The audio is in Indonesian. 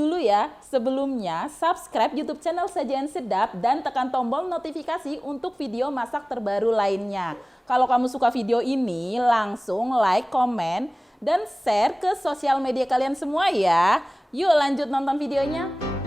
dulu ya. Sebelumnya, subscribe YouTube channel Sajian Sedap dan tekan tombol notifikasi untuk video masak terbaru lainnya. Kalau kamu suka video ini, langsung like, komen, dan share ke sosial media kalian semua ya. Yuk lanjut nonton videonya.